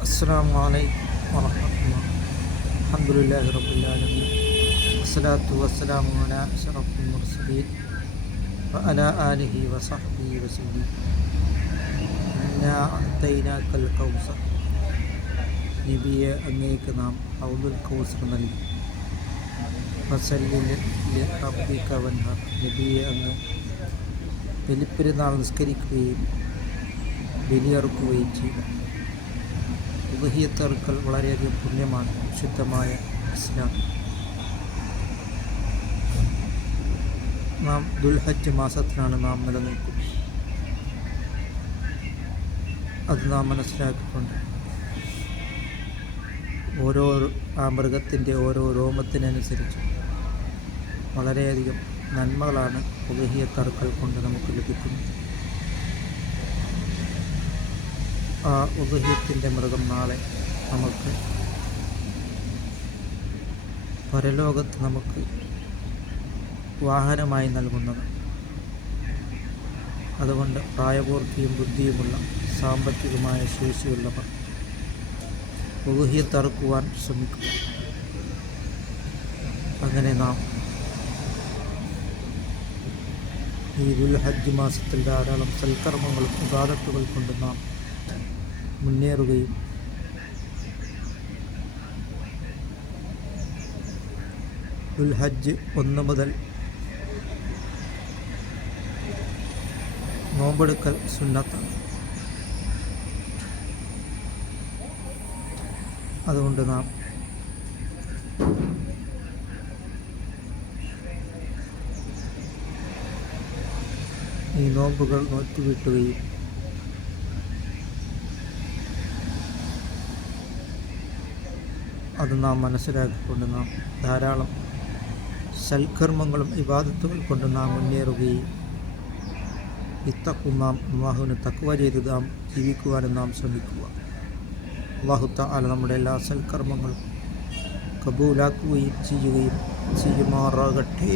السلام عليكم ورحمة الله. الحمد لله رب العالمين والصلاة والسلام على أشرف المرسلين وعلى آله وصحبه وسلم. إنا أعطيناك الكوثر. നബിയെ അങ്ങേക്ക് നാം ഹൗദുൽ കൗസർ നൽകി. ഫസല്ലി ലിറബ്ബിക വൻഹർ. നബിയെ അങ്ങ് ബലിപ്പെരുന്നാൾ നിസ്കരിക്കുകയും ബലിയറുക്കുകയും ചെയ്തു. ഉദ്ഹിയ്യത്ത് വളരെയധികം പുണ്യമാണ്. ശുദ്ധമായ ഇസ്ലാം. നാം ദുൽഹജ്ജ് മാസത്തിലാണ് നാം നിലനിൽക്കുന്നത്. അത് നാം മനസ്സിലാക്കിക്കൊണ്ട് ഓരോ ആ മൃഗത്തിൻ്റെ ഓരോ രോമത്തിനനുസരിച്ച് വളരെയധികം നന്മകളാണ് ഉദ്ഹിയ്യത്ത് കൊണ്ട് നമുക്ക് ലഭിക്കുന്നത്. ആ ഉദ്ഹിയ്യത്തിൻ്റെ മൃഗം നാളെ നമുക്ക് പരലോകത്ത് നമുക്ക് വാഹനമായി നൽകുന്നത്. അതുകൊണ്ട് പ്രായപൂർത്തിയും ബുദ്ധിയുമുള്ള സാമ്പത്തികമായ ശേഷിയുള്ളവർ ഉദ്ഹിയ്യത്ത് അറുക്കുവാൻ ശ്രമിക്കുക. അങ്ങനെ നാം ഈ ദുൽഹജ്ജ് മാസത്തിൽ ധാരാളം സൽക്കർമ്മങ്ങളും ഇബാദത്തുകൾ കൊണ്ട് നാം മുന്നേറുകയും ദുൽഹജ്ജ് 1 മുതൽ നോമ്പെടുക്കൽ സുന്നത്താണ്. അതുകൊണ്ട് നാം ഈ നോമ്പുകൾ നോറ്റുവിട്ടുകയും അത് നാം മനസ്സിലാക്കിക്കൊണ്ട് നാം ധാരാളം സൽക്കർമ്മങ്ങളും ഇബാദത്തുകൾ കൊണ്ട് നാം മുന്നേറുകയും നാം അള്ളാഹുവിന് തഖ്വ ചെയ്ത് നാം ജീവിക്കുവാനും നാം ശ്രമിക്കുക. അല്ലാഹു തആല നമ്മുടെ എല്ലാ സൽക്കർമ്മങ്ങളും കബൂലാക്കുകയും ചെയ്യുമാറാകട്ടെ.